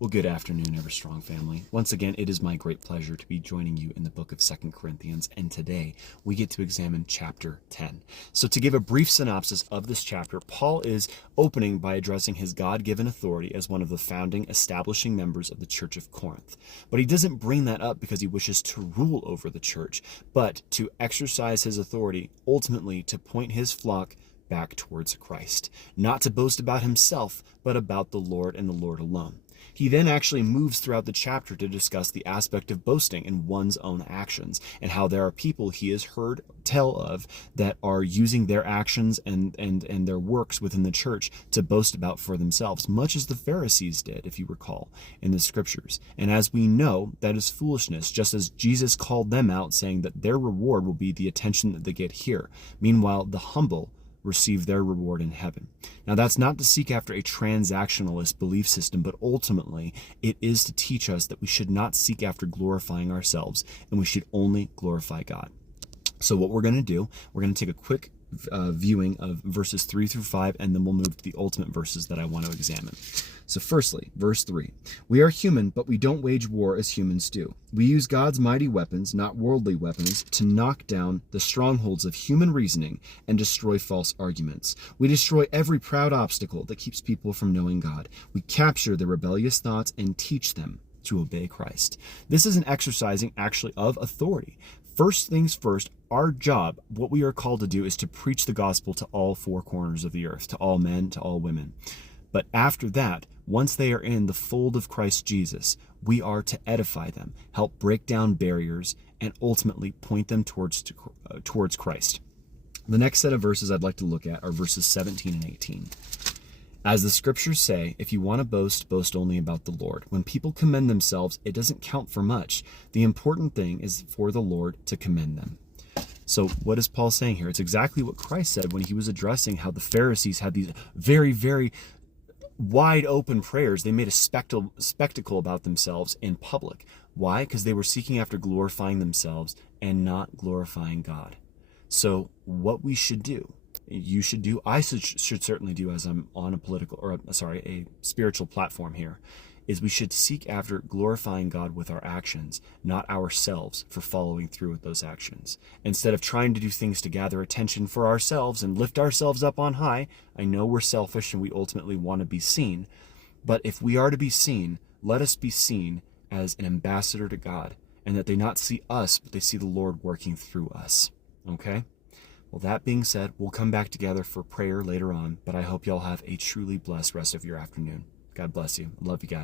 Well, good afternoon, Everstrong family. Once again, it is my great pleasure to be joining you in the book of 2 Corinthians, and today we get to examine chapter 10. So to give a brief synopsis of this chapter, Paul is opening by addressing his God-given authority as one of the founding, establishing members of the Church of Corinth. But he doesn't bring that up because he wishes to rule over the church, but to exercise his authority, ultimately to point his flock back towards Christ, not to boast about himself, but about the Lord and the Lord alone. He then actually moves throughout the chapter to discuss the aspect of boasting in one's own actions and how there are people he has heard tell of that are using their actions and their works within the church to boast about for themselves, much as the Pharisees did, if you recall, in the scriptures. And as we know, that is foolishness, just as Jesus called them out, saying that their reward will be the attention that they get here. Meanwhile, the humble receive their reward in heaven. Now, that's not to seek after a transactionalist belief system, but ultimately it is to teach us that we should not seek after glorifying ourselves, and we should only glorify God. So what we're going to do, we're going to take a quick viewing of verses 3 through 5, and then we'll move to the ultimate verses that I want to examine. So firstly, verse 3, we are human, but we don't wage war as humans do. We use God's mighty weapons, not worldly weapons, to knock down the strongholds of human reasoning and destroy false arguments. We destroy every proud obstacle that keeps people from knowing God. We capture the rebellious thoughts and teach them to obey Christ. This is an exercising actually of authority. First things first, our job, what we are called to do, is to preach the gospel to all four corners of the earth, to all men, to all women. But after that, once they are in the fold of Christ Jesus, we are to edify them, help break down barriers, and ultimately point them towards Christ. The next set of verses I'd like to look at are verses 17 and 18. As the scriptures say, if you want to boast, boast only about the Lord. When people commend themselves, it doesn't count for much. The important thing is for the Lord to commend them. So what is Paul saying here? It's exactly what Christ said when he was addressing how the Pharisees had these very, very wide open prayers. They made a spectacle about themselves in public. Why? Because they were seeking after glorifying themselves and not glorifying God. So what we should do, you should do, I should certainly do, as I'm on a spiritual platform here, is we should seek after glorifying God with our actions, not ourselves for following through with those actions. Instead of trying to do things to gather attention for ourselves and lift ourselves up on high, I know we're selfish and we ultimately want to be seen, but if we are to be seen, let us be seen as an ambassador to God, and that they not see us, but they see the Lord working through us. Okay? Well, that being said, we'll come back together for prayer later on, but I hope y'all have a truly blessed rest of your afternoon. God bless you. I love you guys.